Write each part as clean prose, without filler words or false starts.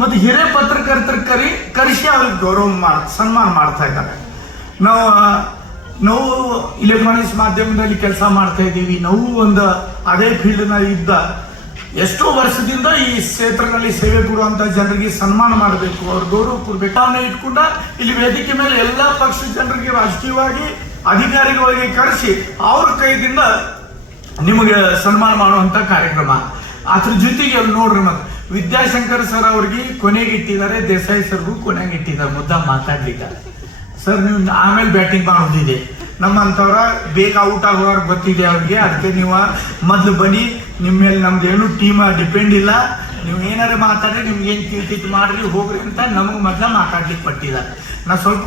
ಮತ್ತು ಹಿರಿಯ ಪತ್ರಕರ್ತರ ಕರೆಸಿ ಅವ್ರಿಗೆ ಸನ್ಮಾನ ಮಾಡ್ತಾ ಇದ್ದಾರೆ. ನಾವು ಇಲೆಕ್ಟ್ರಾನಿಕ್ಸ್ ಮಾಧ್ಯಮದಲ್ಲಿ ಕೆಲಸ ಮಾಡ್ತಾ ಇದ್ದೀವಿ. ನಾವು ಒಂದು ಅದೇ ಫೀಲ್ಡ್ನ ಇದ್ದ ಎಷ್ಟೋ ವರ್ಷದಿಂದ ಈ ಕ್ಷೇತ್ರದಲ್ಲಿ ಸೇವೆ ಕೊಡುವಂತ ಜನರಿಗೆ ಸನ್ಮಾನ ಮಾಡಬೇಕು, ಅವ್ರ ಗೌರವ ಕೊಡ್ಬೇಕು. ಅವನ್ನ ಇಟ್ಕೊಂಡ ಇಲ್ಲಿ ವೇದಿಕೆ ಮೇಲೆ ಎಲ್ಲಾ ಪಕ್ಷದ ಜನರಿಗೆ ರಾಜಕೀಯವಾಗಿ ಅಧಿಕಾರಿಗಳಿಗೆ ಕರೆಸಿ ಅವ್ರ ಕೈದಿಂದ ನಿಮಗೆ ಸನ್ಮಾನ ಮಾಡುವಂತ ಕಾರ್ಯಕ್ರಮ. ಅದ್ರ ಜೊತೆಗೆ ಅಲ್ಲಿ ನೋಡ್ರಿ, ಮತ್ತೆ ವಿದ್ಯಾಶಂಕರ್ ಸರ್ ಅವ್ರಿಗೆ ಕೊನೆಗೆ ಇಟ್ಟಿದ್ದಾರೆ, ದೇಸಾಯಿ ಸರ್ಗೂ ಕೊನೆಗೆ ಇಟ್ಟಿದ್ದಾರೆ ಮುದ್ದ ಮಾತಾಡ್ಲಿಕ್ಕೆ. ಸರ್ ನೀವು ಆಮೇಲೆ ಬ್ಯಾಟಿಂಗ್ ಮಾಡೋದಿದೆ, ನಮ್ಮಂತವ್ರ ಬೇಗ ಔಟ್ ಆಗೋರು ಗೊತ್ತಿದೆ ಅವ್ರಿಗೆ, ಅದಕ್ಕೆ ನೀವು ಮೊದ್ಲು ಬನ್ನಿ, ನಿಮ್ಮ ಮೇಲೆ ನಮ್ದು ಏನು ಟೀಮ್ ಡಿಪೆಂಡ್ ಇಲ್ಲ, ನೀವು ಏನಾರು ಮಾತಾಡ್ರಿ, ನಿಮ್ಗೆ ಏನು ತಿಳ್ತಿತ್ತು ಮಾಡ್ರಿ ಹೋಗ್ರಿ ಅಂತ ನಮಗೆ ಮೊದ್ಲ ಮಾತಾಡ್ಲಿಕ್ಕೆ ಪಟ್ಟಿದ್ದಾರೆ. ನಾ ಸ್ವಲ್ಪ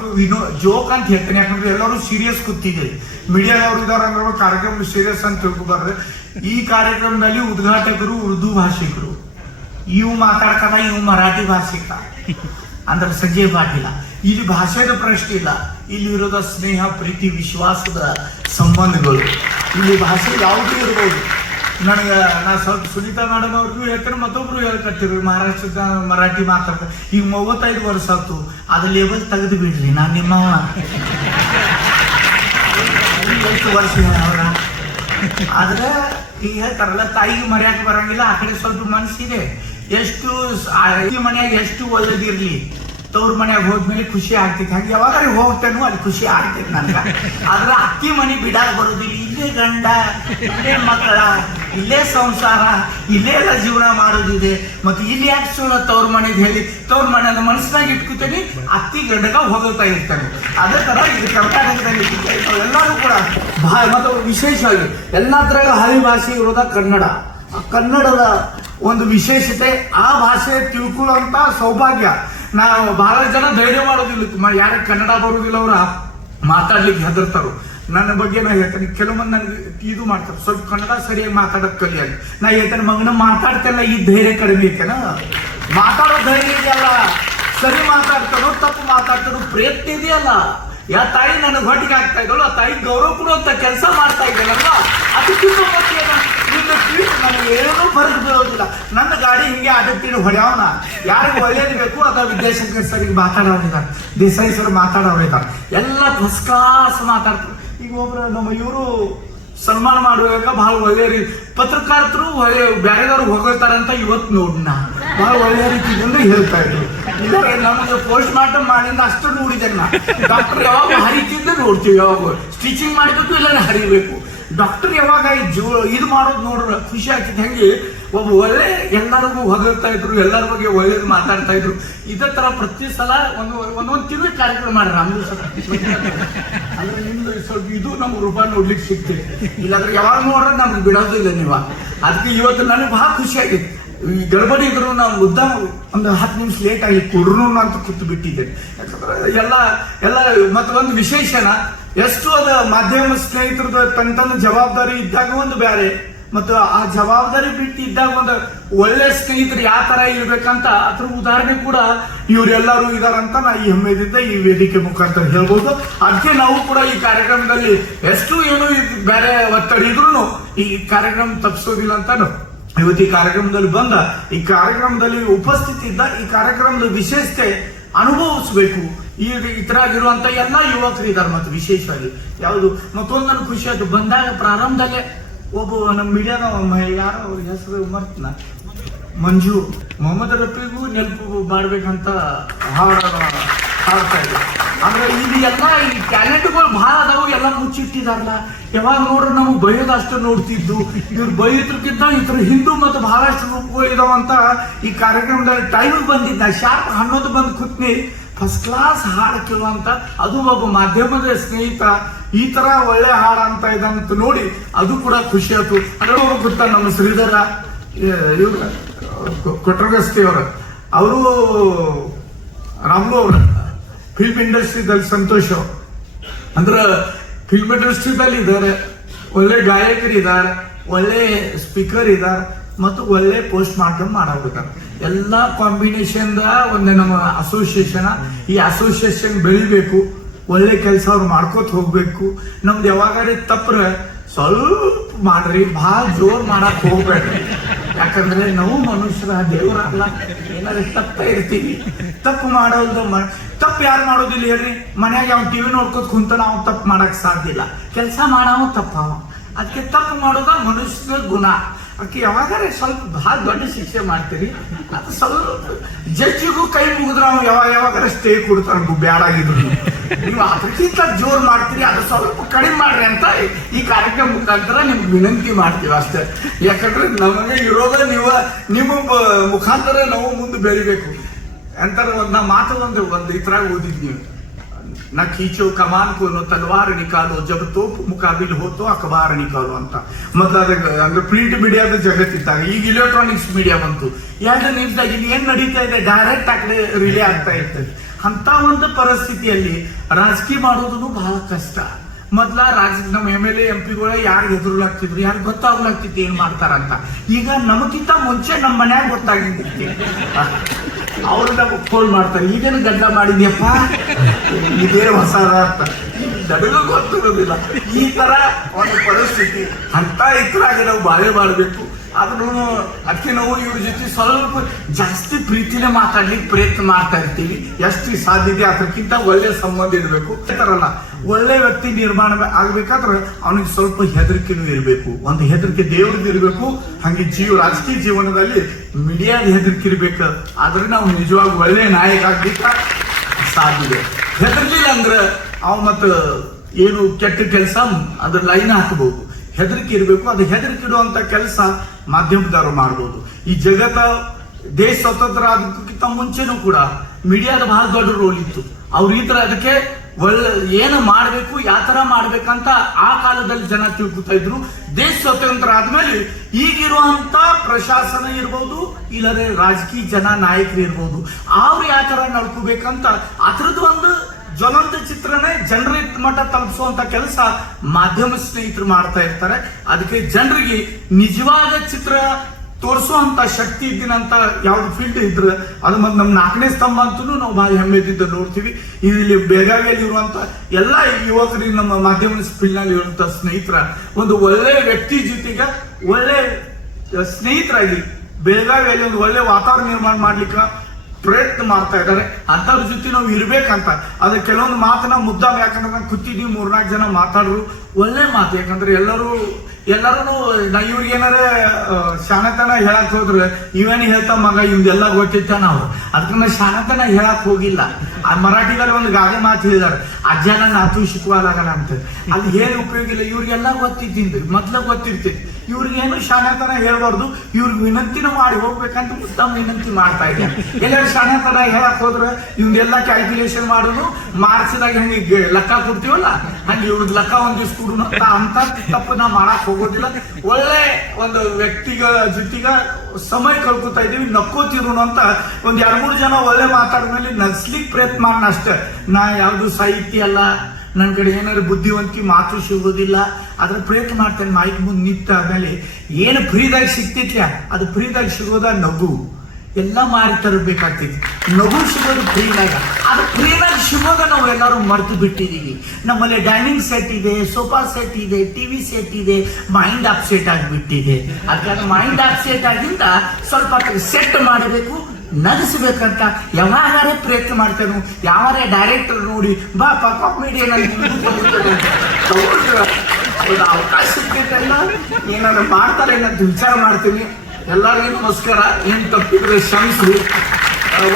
ಜೋಕ್ ಅಂತ ಹೇಳ್ತೇನೆ, ಯಾಕಂದ್ರೆ ಎಲ್ಲರೂ ಸೀರಿಯಸ್ ಕೂತಿದ್ದೀರಿ, ಮೀಡಿಯಾದವ್ರು ಇದಾರೆ ಅಂದ್ರೆ ಕಾರ್ಯಕ್ರಮ ಸೀರಿಯಸ್ ಅಂತ ತಿಳ್ಕೊಬಾರ್ದು. ಈ ಕಾರ್ಯಕ್ರಮದಲ್ಲಿ ಉದ್ಘಾಟಕರು ಉರ್ದು ಭಾಷಿಕರು, ಇವು ಮಾತಾಡ್ಕದ ಇವು ಮರಾಠಿ ಭಾಷಿಕ ಅಂದ್ರೆ ಸಂಜಯ್ ಪಾಟೀಲ. ಇಲ್ಲಿ ಭಾಷೆದ ಪ್ರಶ್ನೆ ಇಲ್ಲ, ಇಲ್ಲಿ ಇರೋದ ಸ್ನೇಹ, ಪ್ರೀತಿ, ವಿಶ್ವಾಸದ ಸಂಬಂಧಗಳು. ಇಲ್ಲಿ ಭಾಷೆ ಯಾವುದೇ ಇರ್ಬೋದು. ನಾ ಸ್ವಲ್ಪ ಸುನೀತಾ ಮೇಡಮ್ ಅವ್ರಿಗೂ ಹೇಳ್ತಾರೆ, ಮತ್ತೊಬ್ರು ಹೇಳ್ಕತ್ತಿರು ಮಹಾರಾಷ್ಟ್ರದ ಮರಾಠಿ ಮಾತಾಡ್ತಾರೆ. ಈಗ 35 ವರ್ಷ ಆಯ್ತು, ಅದು ಲೇಬಲ್ ತೆಗೆದು ಬಿಡ್ರಿ, ನಾನು ನಿಮ್ಮವ ಎಷ್ಟು ವರ್ಷ ಅವರ. ಆದ್ರೆ ಈಗ ಹೇಳ್ತಾರಲ್ಲ, ತಾಯಿಗೆ ಮರ್ಯಾದೆ ಬರಂಗಿಲ್ಲ, ಆ ಕಡೆ ಸ್ವಲ್ಪ ಮನಸ್ಸಿದೆ. ಎಷ್ಟು ಮನ್ಯಾಗ ಎಷ್ಟು ಒಳ್ಳೇದಿರ್ಲಿ, ತವ್ರ ಮನ್ಯಾಗ ಹೋದ್ಮೇಲೆ ಖುಷಿ ಆಗ್ತೈತಿ. ಹಂಗೆ ಯಾವಾಗ ಹೋಗ್ತೇನೋ ಅಲ್ಲಿ ಖುಷಿ ಆಗ್ತೈತಿ ನನ್ಗ. ಆದ್ರೆ ಅಕ್ಕಿ ಮನೆ ಬಿಡಾಕ್ ಬರೋದಿಲ್ಲ. ಇಲ್ಲೇ ಗಂಡ, ಇಲ್ಲೇ ಮಕ್ಕಳ, ಇಲ್ಲೇ ಸಂಸಾರ, ಇಲ್ಲೇ ಎಲ್ಲ ಜೀವನ ಮಾಡೋದಿದೆ. ಮತ್ತೆ ಇಲ್ಲಿ ಯಾಕೆ ಸುಳ್ಳು ತವ್ರ ಮನೆಗೆ ಹೇಳಿ ತವ್ರ ಮನೆಯ ಮನಸ್ಸಿನಾಗ ಇಟ್ಕೊತೇನೆ, ಅತ್ತಿ ಗಂಡಗ ಹೋಗ್ತಾ ಇರ್ತಾನೆ. ಅದೇ ತರ ಇದು ಕರ್ನಾಟಕದಲ್ಲಿ ಎಲ್ಲರೂ ಕೂಡ ಮತ್ತು ವಿಶೇಷವಾಗಿ ಎಲ್ಲದ್ರಾಗ ಹಳಿ ಭಾಷೆ ಇರೋದ ಕನ್ನಡ. ಕನ್ನಡದ ಒಂದು ವಿಶೇಷತೆ, ಆ ಭಾಷೆ ತಿಳ್ಕೊಳ್ಳುವಂತ ಸೌಭಾಗ್ಯ. ನಾವು ಬಹಳ ಜನ ಧೈರ್ಯ ಮಾಡೋದಿಲ್ಲ, ಯಾರ ಕನ್ನಡ ಬರುವುದಿಲ್ಲ ಅವ್ರ ಮಾತಾಡ್ಲಿಕ್ಕೆ ಹೆದರ್ತಾರು. ನನ್ನ ಬಗ್ಗೆ ನಾ ಹೇಳ್ತೇನೆ, ಕೆಲವೊಂದು ನನಗೆ ಇದು ಮಾಡ್ತಾರೆ, ಸ್ವಲ್ಪ ಕನ್ನಡ ಸರಿಯಾಗಿ ಮಾತಾಡೋದ್ ಕಲಿಯಾಗಿ. ನಾ ಹೇಳ್ತೇನೆ, ಮಗನ ಮಾತಾಡ್ತೇನೆ, ಈ ಧೈರ್ಯ ಕಡಿಮೆ ಐತೆನ, ಮಾತಾಡೋ ಧೈರ್ಯ ಇದೆಯಲ್ಲ, ಸರಿ ಮಾತಾಡ್ತಾರೋ ತಪ್ಪು ಮಾತಾಡ್ತಾರೋ ಪ್ರಯತ್ನ ಇದೆಯಲ್ಲ. ಯಾ ತಾಯಿ ನನಗೆ ಹೊಟ್ಟಿಗೆ ಆಗ್ತಾ ಇದ್ದಳು, ಆ ತಾಯಿ ಗೌರವ ಕೊಡುವಂತ ಕೆಲಸ ಮಾಡ್ತಾ ಇದ್ದೇನಲ್ವಾ, ಅದಕ್ಕಿಂತ ಬಗ್ಗೆ ನನಗೆ ಏನೂ ಫರಕ್ ಬೀಳೋದಿಲ್ಲ. ನನ್ನ ಗಾಡಿ ಹಿಂಗೆ ಆದತ್ತೀನಿ ಹೊಡ್ಯಾವನ, ಯಾರಿಗೆ ಒಳ್ಳೇದು ಬೇಕು ಅದ ವಿದ್ಯಾಶಂಕರ್ ಸರ್ ಮಾತಾಡೋರಿದ್ದಾರೆ, ದೇಸಾಯಿ ಸರ್ ಮಾತಾಡೋರಿದ್ದಾರೆ, ಎಲ್ಲ ಫಸ್ಟ್ ಕ್ಲಾಸ್ ಮಾತಾಡ್ತಾರೆ. ಈಗ ಒಬ್ರು ನಮ್ಮ ಇವರು ಸನ್ಮಾನ ಮಾಡುವಾಗ ಬಹಳ ಒಳ್ಳೆ ರೀತಿ ಪತ್ರಕರ್ತರು ಬೇರೆದವ್ರು ಹೊಗಳ್ತಾರಂತ ಇವತ್ತು ನೋಡ್ನ ಬಹಳ ಒಳ್ಳೆ ರೀತಿಯಿಂದ ಹೇಳ್ತಾ ಇದ್ರು. ಇದಾರೆ ನಮಗೆ ಪೋಸ್ಟ್ ಮಾರ್ಟಮ್ ಮಾಡಿಂದ ಅಷ್ಟು ನೋಡಿದೆ ನಾ. ಡಾಕ್ಟರ್ ಯಾವಾಗ ಹರಿತಿದ್ದ ನೋಡ್ತೀವಿ, ಯಾವಾಗ ಸ್ಟಿಚಿಂಗ್ ಮಾಡಬೇಕು ಇಲ್ಲ ಹರಿಬೇಕು. ಡಾಕ್ಟರ್ ಯಾವಾಗ ಇದು ಮಾಡೋದು ನೋಡ್ರ ಖುಷಿ ಆಗ್ತಿತ್ತು. ಹೆಂಗೆ ಒಬ್ಬ ಒಳ್ಳೆ ಎಲ್ಲರಿಗೂ ಹೊಗಳ್ತಾ ಇದ್ರು, ಎಲ್ಲರ ಬಗ್ಗೆ ಒಳ್ಳೇದು ಮಾತಾಡ್ತಾ ಇದ್ರು. ಇದೇ ತರ ಪ್ರತಿ ಸಲ ಒಂದೊಂದು ತಿಂಗಳು ಕಾರ್ಯಕ್ರಮ ಮಾಡ್ರಿ. ನಮ್ದು ಅಂದ್ರೆ ನಿಮ್ದು ಸ್ವಲ್ಪ ಇದು ನಮ್ಗೆ ರೂಪಾಯಿ ನೋಡ್ಲಿಕ್ಕೆ ಸಿಗ್ತದೆ, ಇಲ್ಲಾಂದ್ರೆ ಯಾವಾಗ ನೋಡ್ರೆ ನಮ್ಗೆ ಬಿಡೋದಿಲ್ಲ ನೀವು. ಅದಕ್ಕೆ ಇವತ್ತು ನನಗೆ ಬಹಳ ಖುಷಿ ಆಗಿತ್ತು. ಈ ಗಡಬಡಿ ಇದ್ರು ನಾವು ಮುದ್ದ ಒಂದು 10 ನಿಮಿಷ ಲೇಟ್ ಆಗಿ ಕೊಡ್ರು ಅಂತ ಕೂತು ಬಿಟ್ಟಿದ್ದೇನೆ. ಯಾಕಂದ್ರೆ ಎಲ್ಲ ಮತ್ತೊಂದು ವಿಶೇಷನ, ಎಷ್ಟು ಅದ ಮಾಧ್ಯಮ ಸ್ನೇಹಿತರದ ತನ್ನ ಜವಾಬ್ದಾರಿ ಇದ್ದಾಗ ಒಂದು ಬೇರೆ, ಮತ್ತು ಆ ಜವಾಬ್ದಾರಿ ಬಿಟ್ಟು ಇದ್ದಾಗ ಒಂದು ಒಳ್ಳೆ ಸ್ನೇಹಿತರು ಯಾವ ತರ ಇರ್ಬೇಕಂತ ಅದ್ರ ಉದಾಹರಣೆ ಕೂಡ ಇವರೆಲ್ಲರೂ ಇದಾರಂತ ನಾ ಈ ಹೆಮ್ಮೆದಿಂದ ಈ ವೇದಿಕೆ ಮುಖಾಂತರ ಹೇಳ್ಬೋದು. ಅದಕ್ಕೆ ನಾವು ಕೂಡ ಈ ಕಾರ್ಯಕ್ರಮದಲ್ಲಿ ಎಷ್ಟು ಏನು ಬೇರೆ ಒತ್ತಡ ಇದ್ರು ಈ ಕಾರ್ಯಕ್ರಮ ತಪ್ಪಿಸೋದಿಲ್ಲ ಅಂತ ಇವತ್ತು ಈ ಕಾರ್ಯಕ್ರಮದಲ್ಲಿ ಬಂದ, ಈ ಕಾರ್ಯಕ್ರಮದಲ್ಲಿ ಉಪಸ್ಥಿತಿ ಇದ್ದ, ಈ ಕಾರ್ಯಕ್ರಮದ ವಿಶೇಷತೆ ಅನುಭವಿಸ್ಬೇಕು. ಈ ಇತರಾಗಿರುವಂತ ಎಲ್ಲಾ ಯುವಕರು ಇದ್ದಾರೆ. ಮತ್ತು ವಿಶೇಷವಾಗಿ ಯಾವುದು ಮತ್ತೊಂದು ನನ್ಗೆ ಖುಷಿ ಆಯ್ತು, ಬಂದಾಗ ಪ್ರಾರಂಭದಲ್ಲೇ ಒಬ್ಬ ನಮ್ಮ ಮೀಡಿಯಾದ ಯಾರೋ ಅವ್ರ ಹೆಸರು ಮರ್ತನ ಮಂಜು ಮೊಹಮ್ಮದ್ ರಫಿಗೂ ನೆನಪು ಮಾಡ್ಬೇಕಂತ ಹಾಡ್ತಾ ಇದ್ರು. ಅಂದ್ರೆ ಇಲ್ಲಿ ಎಲ್ಲ ಈ ಟ್ಯಾಲೆಂಟ್ಗಳು ಬಹಳ ಅದಾವು, ಎಲ್ಲ ಮುಚ್ಚಿಟ್ಟಿದಾರಲ್ಲ. ಯಾವಾಗ ನೋಡ್ರೆ ನಮಗೆ ಬೈಯೋದು ಅಷ್ಟು ನೋಡ್ತಿದ್ದು, ಇವ್ರು ಬೈಯೋದ್ರಕ್ಕಿಂತ ಇತರ ಹಿಂದೂ ಮತ್ತು ಬಹಳಷ್ಟು ರೂಪಗಳು ಇದಾವಂತ ಈ ಕಾರ್ಯಕ್ರಮದಲ್ಲಿ ಟೈಮಿಗೆ ಬಂದಿದ್ದ ಶಾರ್ಪ್ 11 ಬಂದು ಕೂತ್ನಿ ಫಸ್ಟ್ ಕ್ಲಾಸ್ ಹಾಡು ಕೇಳುವಂತ, ಅದು ಒಬ್ಬ ಮಾಧ್ಯಮದ ಸ್ನೇಹಿತ ಈ ತರ ಒಳ್ಳೆ ಹಾಡ ಅಂತ ಇದಂತ ನೋಡಿ ಅದು ಕೂಡ ಖುಷಿ ಆಯ್ತು. ಅಂದ್ರೆ ಗೊತ್ತಾ, ನಮ್ಮ ಶ್ರೀಧರ ಇವ್ರ ಕೊಟ್ರಗಸ್ತಿ ಅವರು ರಾಮ್ಲು ಅವ್ರ ಫಿಲ್ಮ್ ಇಂಡಸ್ಟ್ರಿದಲ್ಲಿ ಸಂತೋಷ ಅಂದ್ರೆ ಫಿಲ್ಮ್ ಇಂಡಸ್ಟ್ರಿದಲ್ಲಿ ಇದ್ದಾರೆ, ಒಳ್ಳೆ ಗಾಯಕರಿದ್ದಾರೆ, ಒಳ್ಳೆ ಸ್ಪೀಕರ್ ಇದ್ದಾರೆ, ಮತ್ತು ಒಳ್ಳೆ ಪೋಸ್ಟ್ ಮಾರ್ಟಮ್ ಮಾಡಬೇಕಾರೆ ಎಲ್ಲ ಕಾಂಬಿನೇಷನ್ ಒಂದು ನಮ್ಮ ಅಸೋಸಿಯೇಷನ್. ಈ ಅಸೋಸಿಯೇಷನ್ ಬೆಳಿಬೇಕು, ಒಳ್ಳೆ ಕೆಲಸ ಅವ್ರು ಮಾಡ್ಕೋತ ಹೋಗ್ಬೇಕು. ನಮ್ದು ಯಾವಾಗಾರೆ ತಪ್ಪರೆ ಸ್ವಲ್ಪ ಮಾಡ್ರಿ, ಭಾಳ ಜೋರ್ ಮಾಡಕ್ ಹೋಗ್ಬೇಡ್ರಿ. ಯಾಕಂದ್ರೆ ನಾವು ಮನುಷ್ಯರ ದೇವರಲ್ಲ, ಏನಾದ್ರು ತಪ್ಪ ಇರ್ತೀವಿ. ತಪ್ಪು ಮಾಡೋದು ತಪ್ಪು ಯಾರು ಮಾಡೋದಿಲ್ಲ ಹೇಳ್ರಿ? ಮನ್ಯಾಗ ಅವ್ನು ಟಿವಿ ನೋಡ್ಕೋತ ಕುಂತ ನಾವು ತಪ್ಪು ಮಾಡಕ್ ಸಾಧ್ಯ ಇಲ್ಲ. ಕೆಲಸ ಮಾಡವ ತಪ್ಪವ, ಅದಕ್ಕೆ ತಪ್ಪು ಮಾಡೋದ ಮನುಷ್ಯನ ಗುಣ. ಅದಕ್ಕೆ ಯಾವಾಗಾರೆ ಸ್ವಲ್ಪ ಬಹಳ ದೊಡ್ಡ ಶಿಕ್ಷೆ ಮಾಡ್ತೀರಿ, ಅದು ಸ್ವಲ್ಪ ಜಡ್ಜಿಗೂ ಕೈ ಮುಗಿದ್ರೆ ಅವ್ನು ಯಾವಾಗಾರ ಸ್ಟೇ ಕೊಡ್ತಾರ ಬ್ಯಾಡಾಗಿದ್ರು. ನೀವು ಅದಕ್ಕಿಂತ ಜೋರ್ ಮಾಡ್ತೀರಿ, ಅದು ಸ್ವಲ್ಪ ಕಡಿಮೆ ಮಾಡ್ರಿ ಅಂತ ಈ ಕಾರ್ಯಕ್ರಮ ಮುಖಾಂತರ ನಿಮ್ಗೆ ವಿನಂತಿ ಮಾಡ್ತೀವಿ ಅಷ್ಟೇ. ಯಾಕಂದ್ರೆ ನಮಗೆ ಇರೋದ ನಿಮ್ಮ ಮುಖಾಂತರ ನಾವು ಮುಂದೆ ಬೆಳಿಬೇಕು ಅಂತಾರೆ. ಒಂದು ಮಾತು ಒಂದು ಇದ್ರಾಗ ಓದಿದ್ವಿ, ನಾ ಖೀಚೋ ಕಮಾನ್ ಕೋನು ತಲವಾರ್ ನಿಕಾಲು ಜಬ್ ತೋಪ್ ಮುಕಾಬಿಲ್ ಹೋತೋ ಅಖಬಾರ್ ನಿಕಾಲು ಅಂತ. ಮೊದ್ಲು ಅಂದ್ರೆ ಪ್ರಿಂಟ್ ಮೀಡಿಯಾದ ಜಗತ್ತಿದ್ದಾಗ, ಈಗ ಇಲೆಕ್ಟ್ರಾನಿಕ್ಸ್ ಮೀಡಿಯಾ ಬಂತು. 2 ನಿಮಿಷದಾಗ ಇಲ್ಲಿ ಏನ್ ನಡೀತಾ ಇದೆ ಡೈರೆಕ್ಟ್ ಆಗಲೇ ರಿಲೇ ಆಗ್ತಾ ಇರ್ತದೆ. ಅಂತ ಒಂದು ಪರಿಸ್ಥಿತಿಯಲ್ಲಿ ರಾಜಕೀಯ ಮಾಡೋದು ಬಹಳ ಕಷ್ಟ. ಮೊದ್ಲ ನಮ್ಮ MLA MP ಗಳು ಯಾರು ಎದುರುಲಾಗ್ತಿದ್ರು, ಯಾರು ಗೊತ್ತಾಗ್ಲಾಗ್ತಿತ್ತು ಏನ್ ಮಾಡ್ತಾರಂತ. ಈಗ ನಮಗಿಂತ ಮುಂಚೆ ನಮ್ಮ ಮನ್ಯಾಗ ಗೊತ್ತಾಗಿದ್ದಿತ್ತು, ಅವ್ರು ನಮಗೆ ಫೋನ್ ಮಾಡ್ತಾರೆ, ಈಗೇನು ಗಡ್ಡ ಮಾಡಿದ್ಯಪ್ಪ, ಇದೇನು ಹೊಸ ಅಂತ ನನಗೂ ಗೊತ್ತಿರೋದಿಲ್ಲ. ಈ ತರ ಒಂದು ಪರಿಸ್ಥಿತಿ, ಅಂತ ಇದ್ರಾಗ ನಾವು ಬಾಳೆ ಮಾಡಬೇಕು. ಆದ್ರೂ ಅದಕ್ಕೆ ನಾವು ಇವ್ರ ಜೊತೆ ಸ್ವಲ್ಪ ಜಾಸ್ತಿ ಪ್ರೀತಿನೇ ಮಾತಾಡ್ಲಿಕ್ಕೆ ಪ್ರಯತ್ನ ಮಾಡ್ತಾ ಇರ್ತೀವಿ. ಎಷ್ಟು ಸಾಧ್ಯ ಇದೆ ಅದಕ್ಕಿಂತ ಒಳ್ಳೆ ಸಂಬಂಧ ಇರಬೇಕು. ಅಂತಾರಲ್ಲ, ಒಳ್ಳೆ ವ್ಯಕ್ತಿ ನಿರ್ಮಾಣ ಆಗ್ಬೇಕಾದ್ರೆ ಅವನಿಗೆ ಸ್ವಲ್ಪ ಹೆದರಿಕೆನೂ ಇರಬೇಕು. ಒಂದು ಹೆದರಿಕೆ ದೇವ್ರದ್ದು ಇರಬೇಕು. ಹಂಗೆ ರಾಜಕೀಯ ಜೀವನದಲ್ಲಿ ಮೀಡಿಯಾದ ಹೆದರಿಕೆ ಇರ್ಬೇಕು. ಆದ್ರೆ ನಾವು ನಿಜವಾಗಿ ಒಳ್ಳೆ ನಾಯಕ ಆಗ್ಲಿಕ್ಕೆ ಸಾಧ್ಯ ಇದೆ. ಹೆದರ್ಲಿಲ್ಲ ಅಂದ್ರೆ ಅವ್ ಮತ್ತ ಏನು ಕೆಟ್ಟ ಕೆಲಸ ಅದ್ರ ಲೈನ್ ಹಾಕಬಹುದು. ಹೆದರಿಕೆ ಇರಬೇಕು. ಅದು ಹೆದರಿಕೆ ಇಡುವಂತ ಕೆಲಸ ಮಾಧ್ಯಮದವರು ಮಾಡ್ಬೋದು. ಈ ಜಗತ್ತ ದೇಶ ಸ್ವತಂತ್ರ ಆದಕ್ಕಿಂತ ಮುಂಚೆನೂ ಕೂಡ ಮೀಡಿಯಾದ ಬಹಳ ದೊಡ್ಡ ರೋಲ್ ಇತ್ತು. ಅವ್ರು ಈ ತರ ಅದಕ್ಕೆ ಏನು ಮಾಡ್ಬೇಕು, ಯಾವ ತರ ಮಾಡ್ಬೇಕಂತ ಆ ಕಾಲದಲ್ಲಿ ಜನ ತಿಳ್ಕೊತಾ ಇದ್ರು. ದೇಶ ಸ್ವತಂತ್ರ ಆದ್ಮೇಲೆ ಈಗಿರುವಂತ ಪ್ರಶಾಸನ ಇರ್ಬೋದು, ಇಲ್ಲದೆ ರಾಜಕೀಯ ಜನ ನಾಯಕರು ಇರ್ಬೋದು, ಅವ್ರು ಯಾವ ತರ ನಡ್ಕೋಬೇಕಂತ ಅದ್ರದ್ದು ಒಂದು ಜ್ವಲಂತ ಚಿತ್ರನೇ ಜನರ ಮಟ್ಟ ತಲುಪಿಸುವಂತ ಕೆಲಸ ಮಾಧ್ಯಮ ಸ್ನೇಹಿತರು ಮಾಡ್ತಾ ಇರ್ತಾರೆ. ಅದಕ್ಕೆ ಜನರಿಗೆ ನಿಜವಾದ ಚಿತ್ರ ತೋರಿಸುವಂತ ಶಕ್ತಿ ಇದ್ದಿನಂತ ಯಾವ್ದು ಫೀಲ್ಡ್ ಇದ್ರೆ ಅದು ಮತ್ತೆ ನಮ್ಮ 4ನೇ ಸ್ತಂಭ ಅಂತೂ ನಾವು ಬಹಳ ಹೆಮ್ಮೆದಿಂದ ನೋಡ್ತೀವಿ. ಇಲ್ಲಿ ಬೆಳಗಾವಿಯಲ್ಲಿ ಇರುವಂತ ಎಲ್ಲ ಯುವಕರಿಗೆ ನಮ್ಮ ಮಾಧ್ಯಮ ಫೀಲ್ಡ್ ನಲ್ಲಿ ಇರುವಂತ ಸ್ನೇಹಿತರ ಒಂದು ಒಳ್ಳೆ ವ್ಯಕ್ತಿ ಜೊತೆಗೆ ಒಳ್ಳೆ ಸ್ನೇಹಿತರಾಗಿ ಬೆಳಗಾವಿಯಲ್ಲಿ ಒಂದು ಒಳ್ಳೆ ವಾತಾವರಣ ನಿರ್ಮಾಣ ಮಾಡ್ಲಿಕ್ಕೆ ಪ್ರಯತ್ನ ಮಾಡ್ತಾ ಇದ್ದಾರೆ. ಅಂತವ್ರ ಜೊತೆ ನಾವು ಇರ್ಬೇಕಂತ. ಅದ್ರ ಕೆಲವೊಂದು ಮಾತನ್ನ ಮುದ್ದಾಮ, ಯಾಕಂದ್ರೆ ನಾವು ಕೂತಿದ್ವಿ 3-4 ಜನ ಮಾತಾಡ್ರು, ಒಳ್ಳೆ ಮಾತು. ಯಾಕಂದ್ರೆ ಎಲ್ಲರೂ ಇವ್ರಿಗೆ ಏನಾರ ಶಾಣತನ ಹೇಳಕ್ ಹೋದ್ರೆ ಇವೇನು ಹೇಳ್ತಾ ಮಗ ಇವ್ದೆಲ್ಲ ಗೊತ್ತಿತ್ತ ನಾವು ಅದನ್ನ ಶಾಣತನ ಹೇಳಕ್ ಹೋಗಿಲ್ಲ. ಆ ಮರಾಠಿದಲ್ಲಿ ಒಂದು ಗಾದೆ ಮಾತು ಹೇಳಿದಾರೆ, ಅಜ್ಜನ ನಾತು ಶಿಕುವಾಲಾಗಲ್ಲ ಅಂತ. ಅಲ್ಲಿ ಏನು ಉಪಯೋಗ ಇಲ್ಲ. ಇವ್ರಿಗೆಲ್ಲ ಗೊತ್ತಿದ್ದಿಂದ ಮೊದ್ಲ ಗೊತ್ತಿರ್ತೈತಿ. ಇವ್ರಿಗೇನು ಶಾಣತನ ಹೇಳ್ಬಾರ್ದು, ಇವ್ರಿಗೆ ವಿನಂತಿನ ಮಾಡಿ ಹೋಗ್ಬೇಕಂತ ಉತ್ತಮ ವಿನಂತಿ ಮಾಡ್ತಾ ಇದ್ದಾರೆ. ಎಲ್ಲರೂ ಶಾಣತನ ಹೇಳಕ್ ಹೋದ್ರೆ ಇವ್ನೆಲ್ಲ ಕ್ಯಾಲ್ಕುಲೇಷನ್ ಮಾಡೋದು, ಮಾರ್ಕ್ಸ್ದಾಗ ಹಂಗೆ ಲೆಕ್ಕ ಕೊಡ್ತೀವಲ್ಲ ಹಂಗೆ ಇವ್ರದ್ದು ಲೆಕ್ಕ ಒಂದ್ ದಿವ್ಸ ಕೊಡು ಅಂತ ತಪ್ಪು ನಾವು ಮಾಡಕ್ ಹೋಗೋದಿಲ್ಲ. ಒಳ್ಳೆ ಒಂದು ವ್ಯಕ್ತಿಗಳ ಜೊತೆಗ ಸಮಯ ಕಳ್ಕೊತಾ ಇದೀವಿ, ನಕ್ಕೋತಿರೋಣ ಅಂತ ಒಂದ್ 2-3 ಜನ ಒಳ್ಳೆ ಮಾತಾಡಿದ್ಮೇಲೆ ನಗ್ಸ್ಲಿಕ್ಕೆ ಪ್ರಯತ್ನ ಮಾಡೋಣ ಅಷ್ಟೇ. ನಾ ಯಾವ್ದು ಸಾಹಿತ್ಯ ಅಲ್ಲ, ನನ್ನ ಕಡೆ ಏನಾದ್ರು ಬುದ್ಧಿವಂತಿಕೆ ಮಾತು ಸಿಗೋದಿಲ್ಲ, ಅದ್ರ ಪ್ರಯತ್ನ ಮಾಡ್ತೇನೆ. ಮೈಕ್ ಮುಂದೆ ನಿಂತ ಆದ್ಮೇಲೆ ಏನು ಫ್ರೀದಾಗ ಸಿಗ್ತಿತ್ಲ ಅದು ಫ್ರೀದಾಗ ಸಿಗೋದ ನಗು. ಎಲ್ಲ ಮಾರಿ ತರಬೇಕಾಗ್ತೈತಿ. ನಗು ಸಿಗೋದು ಫ್ರೀದಾಗ, ಅದು ಫ್ರೀದಾಗ ಸಿಗೋದ ನಾವು ಎಲ್ಲರೂ ಮರೆತು ಬಿಟ್ಟಿದೀವಿ. ನಮ್ಮಲ್ಲಿ ಡೈನಿಂಗ್ ಸೆಟ್ ಇದೆ, ಸೋಫಾ ಸೆಟ್ ಇದೆ, ಟಿವಿ ಸೆಟ್ ಇದೆ, ಮೈಂಡ್ ಅಪ್ಸೆಟ್ ಆಗಿಬಿಟ್ಟಿದೆ. ಅದಕ್ಕೆ ಮೈಂಡ್ ಅಪ್ಸೆಟ್ ಆಗಿಂದ ಸ್ವಲ್ಪ ಸೆಟ್ ಮಾಡಬೇಕು, ನಗಿಸ್ಬೇಕಂತ ಯಾವಾಗಾರೇ ಪ್ರಯತ್ನ ಮಾಡ್ತೇನೆ. ಯಾವಾರೇ ಡೈರೆಕ್ಟರ್ ನೋಡಿ ಬಾ ಕಾಮಿಡಿಯನ್ ಒಂದು ಅವಕಾಶ ಸಿಗ್ತೈತೆಲ್ಲ ಏನಾದ್ರು ಮಾಡ್ತಾರೆ ಅನ್ನೋದು ವಿಚಾರ ಮಾಡ್ತೀನಿ. ಎಲ್ಲರಿಗೂ ನಮಸ್ಕಾರ. ಏನ್ ತಪ್ಪಿದ್ರೆ ಕ್ಷಮಿಸ್ರಿ.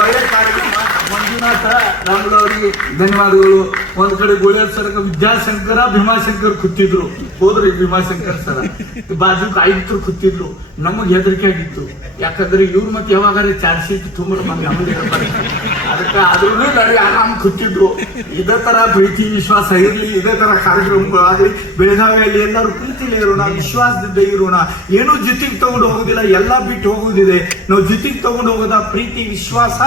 ಒಳ್ಳೆ ಕಾರ್ಯಕ್ರಮ. ಮಂಜುನಾಥ ರಾಮುಲವರಿಗೆ ಧನ್ಯವಾದಗಳು. ಒಂದ್ ಕಡೆ ಗೋಳಿಯಾರ್ ಸರ್ ವಿದ್ಯಾಶಂಕರ ಭೀಮಾಶಂಕರ್ ಕೂತಿದ್ರು, ಹೋದ್ರಿ ಭೀಮಾಶಂಕರ್ ಸರ ಬಾಜುಕ್ ಆಯುಕ್ತರು ಕೂತಿದ್ರು. ನಮಗ್ ಹೆದರಿಕೆ ಆಗಿತ್ತು, ಯಾಕಂದ್ರೆ ಇವ್ರು ಮತ್ತೆ ಯಾವಾಗಾರೆ ಚಾರ್ಜ್ ಶೀಟ್ ತುಂಬ ಅದಕ್ಕೆ ಆದ್ರೂ ನಡಿ ಆರಾಮ್ ಕೂತಿದ್ರು. ಇದೇ ತರ ಪ್ರೀತಿ ವಿಶ್ವಾಸ ಇರ್ಲಿ, ಇದೇ ತರ ಕಾರ್ಯಕ್ರಮಗಳಾಗ್ಲಿ. ಬೆಳಗಾವಿಯಲ್ಲಿ ಎಲ್ಲರೂ ಪ್ರೀತಿಲೇ ಇರೋಣ, ವಿಶ್ವಾಸದಿಂದ ಇರೋಣ. ಏನೂ ಜೊತೆಗೆ ತಗೊಂಡು ಹೋಗೋದಿಲ್ಲ, ಎಲ್ಲ ಬಿಟ್ಟು ಹೋಗೋದಿದೆ. ನಾವು ಜೊತೆಗೆ ತಗೊಂಡು ಹೋಗೋದ ಪ್ರೀತಿ, ವಿಶ್ವಾಸ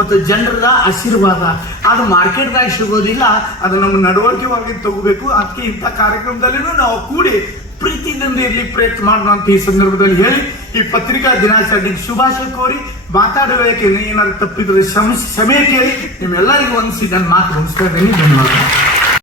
ಮತ್ತು ಜನರ ಆಶೀರ್ವಾದ. ಅದು ಮಾರ್ಕೆಟ್ದಾಗ ಸಿಗೋದಿಲ್ಲ, ಅದು ನಮ್ಮ ನಡವಳಿಕೆ ಒಳಗೆ ತಗೋಬೇಕು. ಅದಕ್ಕೆ ಇಂಥ ಕಾರ್ಯಕ್ರಮದಲ್ಲಿನೂ ನಾವು ಕೂಡಿ ಪ್ರೀತಿಯಿಂದ ಇರ್ಲಿ ಪ್ರಯತ್ನ ಮಾಡೋಣ ಅಂತ ಈ ಸಂದರ್ಭದಲ್ಲಿ ಹೇಳಿ ಈ ಪತ್ರಿಕಾ ದಿನಾಚರಣೆಗೆ ಶುಭಾಶಯ ಕೋರಿ ಮಾತಾಡುವ ಏನಾದ್ರು ತಪ್ಪಿದ್ರೆ ಕ್ಷಮೆ ಕೇಳಿ ನಿಮ್ಮೆಲ್ಲರಿಗೂ ಒಂದ್ಸಿ ನನ್ನ ಮಾತು ಮುಗಿಸ್ತಾ ಇದ್ದೀನಿ. ಧನ್ಯವಾದ.